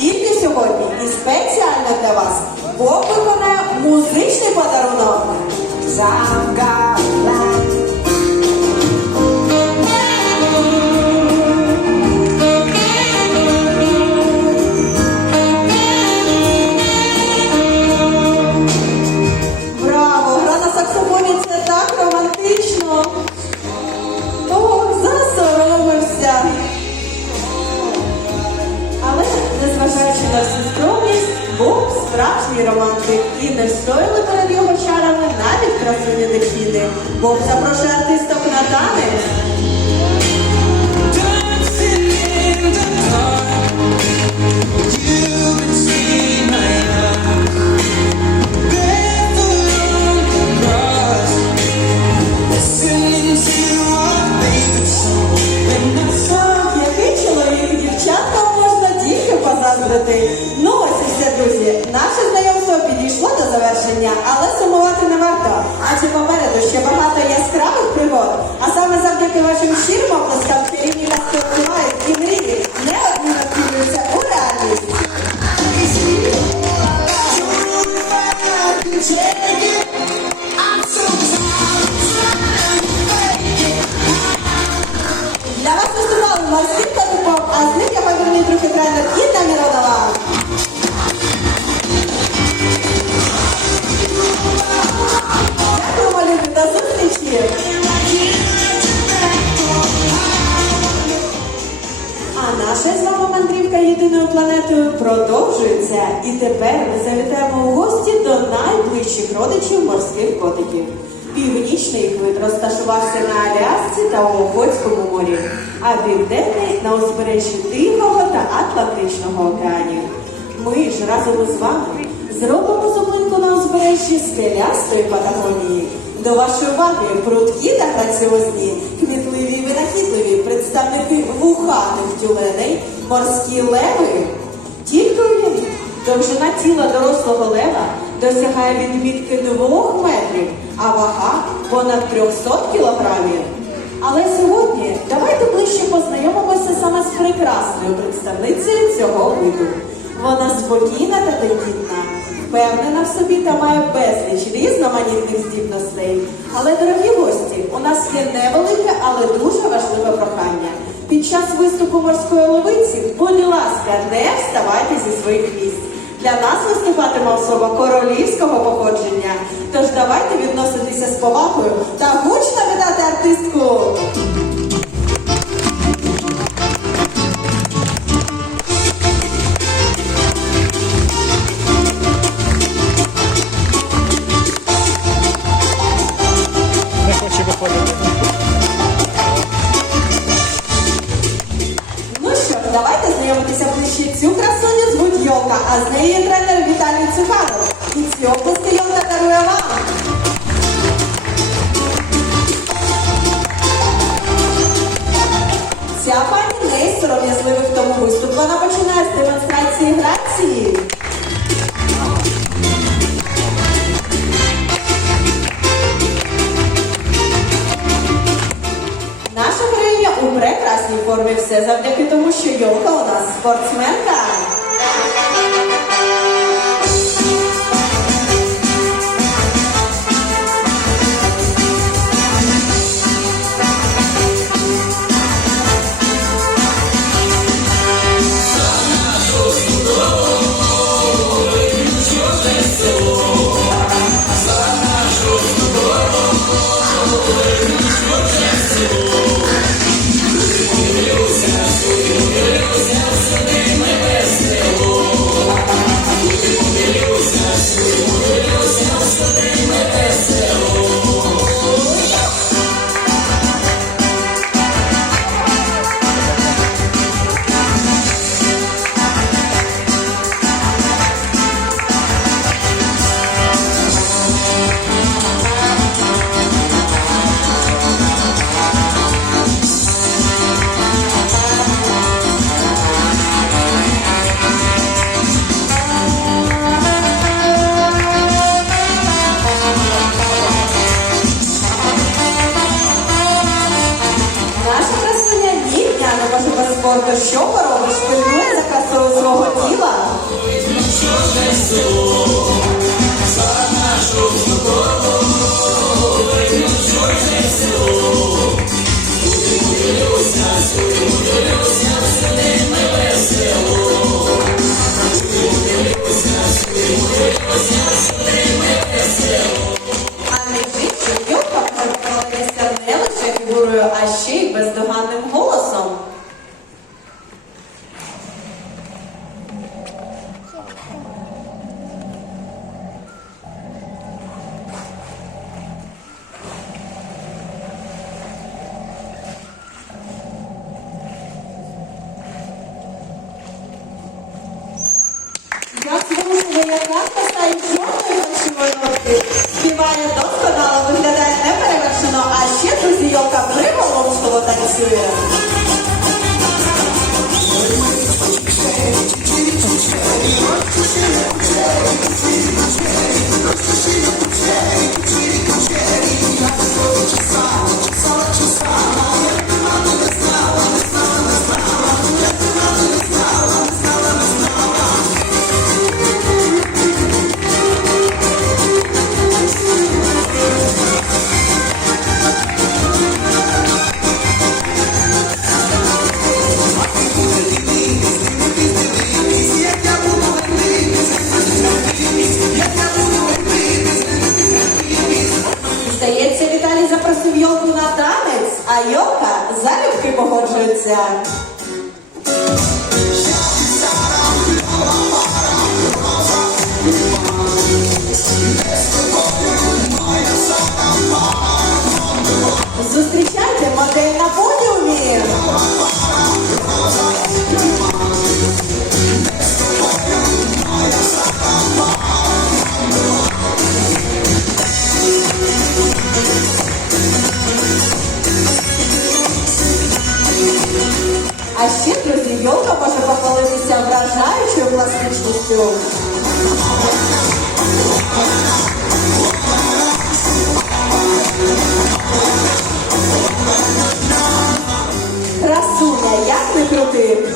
тільки сьогодні і спеціально для вас Бог виконає музичний подарунок. Замгала. Незважаючи на всю скромність, був справжній романтик і не встояли перед його чарами навіть красуні дельфіни. Бог запрошує артисток на танець. Позаздрити. Ну ось і все, друзі. Наше знайомство підійшло до завершення, але сумувати не варто. Адже попереду ще багато яскравих пригод. А саме завдяки вашим щирим оплескам чарівні казки відкривають і мрії неодмінно втілюються у реальність. Для вас виступали Максим Кадуков, а з ним вірний друг і тренер А наша з вами мандрівка єдиною планетою продовжується. І тепер ми завітаємо у гості до найближчих родичів морських котиків. Північний їх розташувався на Алясці та у Охотському морі, а південний на узбережжі Тихого та Атлантичного океанів. Ми ж разом із вами зробимо зупинку на узбережжі скелястої Патагонії. До вашої уваги прудкі та граціозні, кмітливі і винахідливі представники вуханих тюленей, морські леви. Тільки уявіть, довжина тіла дорослого лева досягає відмітки 2 метрів, а вага понад 300 кілограмів. Але сьогодні давайте ближче познайомимося саме з прекрасною представницею цього виду. Вона спокійна та тендітна, впевнена в собі та має безліч різноманітних здібностей. Але, дорогі гості, у нас є невелике, але дуже важливе прохання. Під час виступу морської ласка, не вставайте зі своїх місць. Для нас виступатиме особа королівського походження. Тож давайте відноситися з повагою та гучно видати артистку. Цю красуню звуть Йока, а з неї тренер Віталій Цуханов. І ці області Йолка дарує вам. Ця пані не сором'язливих, тому виступ вона починає з демонстрації грації. Формі все завдяки тому, що Йолка у нас спортсменка. Тетяна, вашого спорту, що ви робиш? Пильнує за красою свого тіла? Дивлюся, дивлюся, Як стає жодної фальшивої нотки співає досконало, виглядає неперевершено, а ще друзі Йока приголомшливо танцює. А Йока залюбки погоджується. Зустрічайте модель на подіумі. А ще, друзі, Йолка може похвалитися вражаючою пластичністю. Красуня, як не крути.